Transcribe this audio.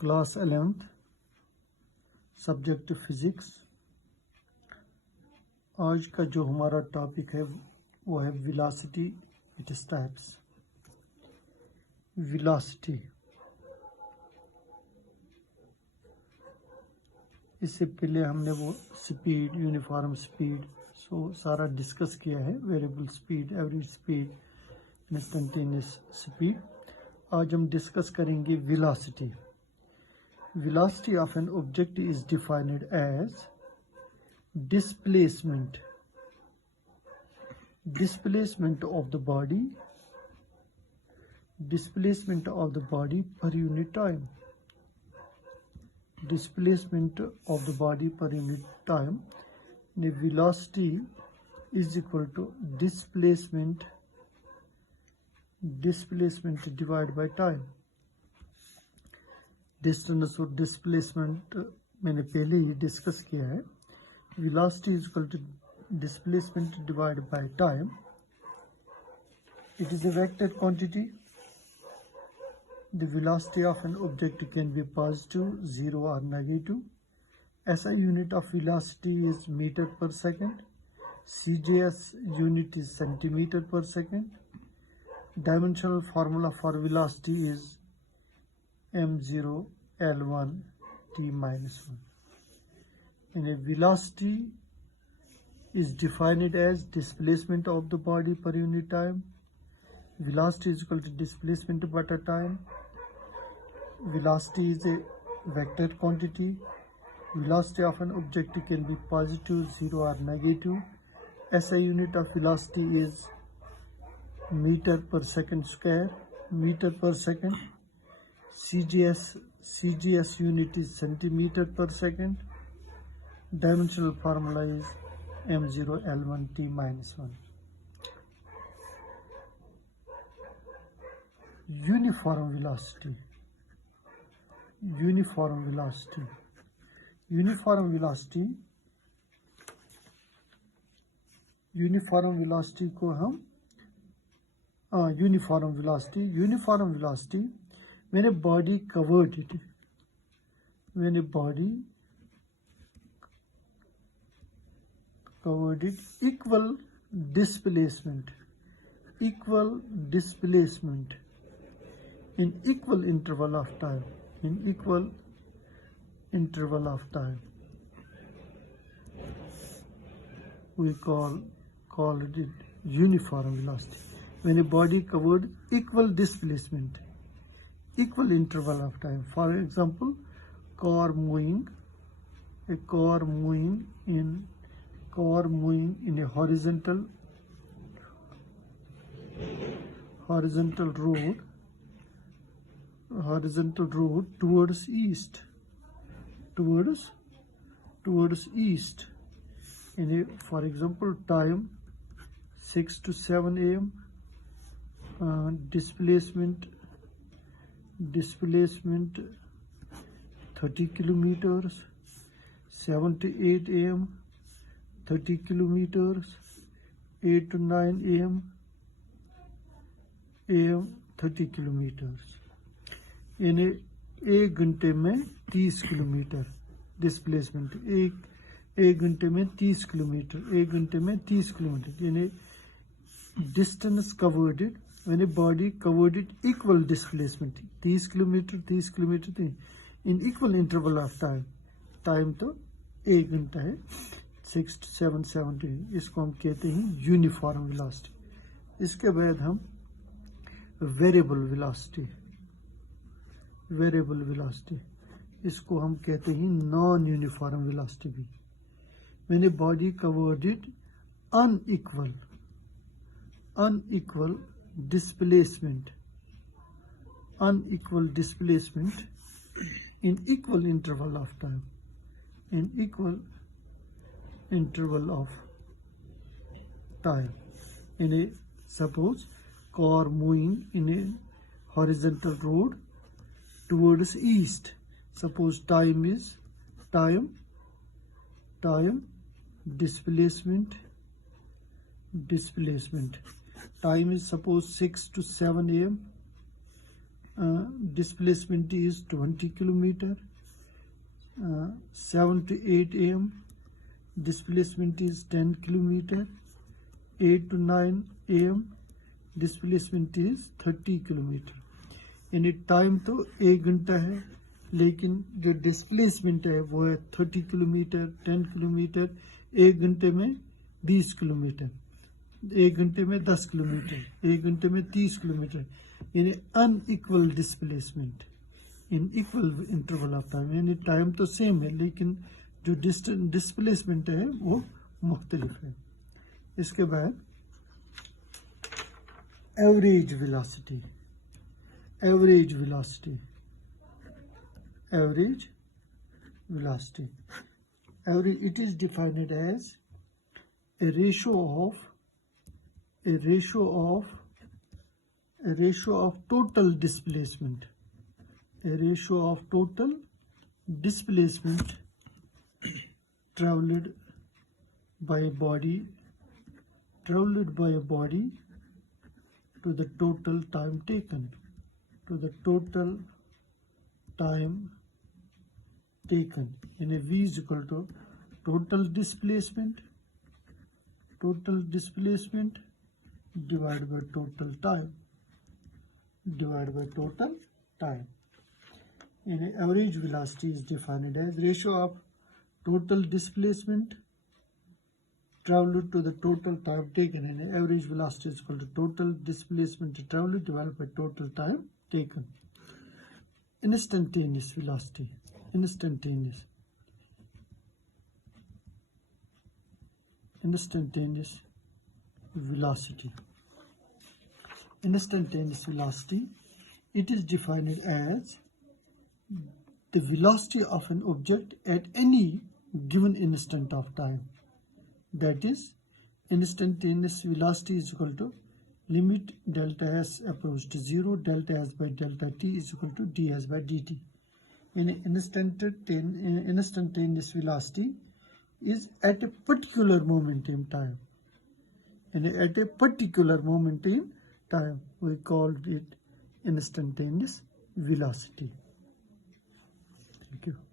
Class 11th subject physics. आज का जो हमारा टॉपिक है वो है वेलोसिटी इट्स टाइप्स। वेलोसिटी, इससे पहले हमने वो स्पीड, यूनिफॉर्म स्पीड, सारा डिस्कस किया है। Variable speed, average speed, instantaneous speed. आज हम डिस्कस करेंगे velocity. Velocity of an object is defined as displacement of the body per unit time. Displacement of the body per unit time. The velocity is equal to displacement divided by time. Distance और displacement मैंने पहले ही discuss किया है। Velocity is equal to displacement divide by time. It is a vector quantity. The velocity of an object can be positive, zero और negative. SI unit of velocity is metre per second. CGS unit is centimetre per second. Dimensional formula for velocity is m0 L1 t minus 1. And a velocity is defined as displacement of the body per unit time. Velocity is equal to displacement by time. Velocity is a vector quantity. Velocity of an object can be positive, zero or negative. SI unit of velocity is meter per second square, meter per second. CGS unit is centimeter per second. Dimensional formula is m0 L1 t minus 1. Uniform velocity. को हम uniform velocity when a body covered it equal displacement in equal interval of time, we call it uniform velocity. When a body covered equal displacement, equal interval of time. For example, car moving in a horizontal road towards east. In a, for example, time 6 to 7 a.m. Displacement 30 kilometers. 7 to 8 a.m. 30 kilometers. 8 to 9 a.m. 30 kilometers. यानी एक घंटे में 30 kilometre displacement. एक घंटे में 30 kilometre यानी distance covered when a body covered it equal displacement 30 kilometre in equal interval of time तो एक घंटा है, 6 to 7, 7 to 8। इसको हम कहते हैं यूनिफॉर्म वेलोसिटी। इसके बाद हम वेरिएबल वेलोसिटी, इसको हम कहते हैं नॉन यूनिफॉर्म वेलोसिटी भी। when a body covered it unequal displacement in equal interval of time, in a suppose car moving in a horizontal road towards east. Suppose time displacement time is suppose 6 to 7 a.m. displacement is 20 kilometer. 7 to 8 a.m. displacement is 10 kilometer. 8 to 9 a.m. displacement is 30 kilometer. यानी time तो 1 घंटा है, लेकिन जो displacement है वो है 30 kilometre, 10 kilometre, 1 घंटे में 20 किलोमीटर, 1 घंटे में 10 किलोमीटर, 1 घंटे में 30 किलोमीटर, यानी unequal displacement in equal interval of time. यानी टाइम तो सेम है, लेकिन जो डिस्प्लेसमेंट है वो मुख्तलिफ है। इसके बाद average velocity, average velocity, average velocity. It is defined as a ratio of total displacement, traveled by a body to the total time taken. In a V is equal to total displacement divided by total time. In a average velocity is defined as ratio of total displacement traveled to the total time taken. And average velocity is equal to total displacement traveled divided by total time taken. Instantaneous velocity, instantaneous velocity. Instantaneous velocity, it is defined as the velocity of an object at any given instant of time. That is, instantaneous velocity is equal to limit delta s approach to 0, delta s by delta t is equal to ds by dt. In instantaneous velocity is at a particular moment in time. And at a particular moment in time, we called it instantaneous velocity. Thank you.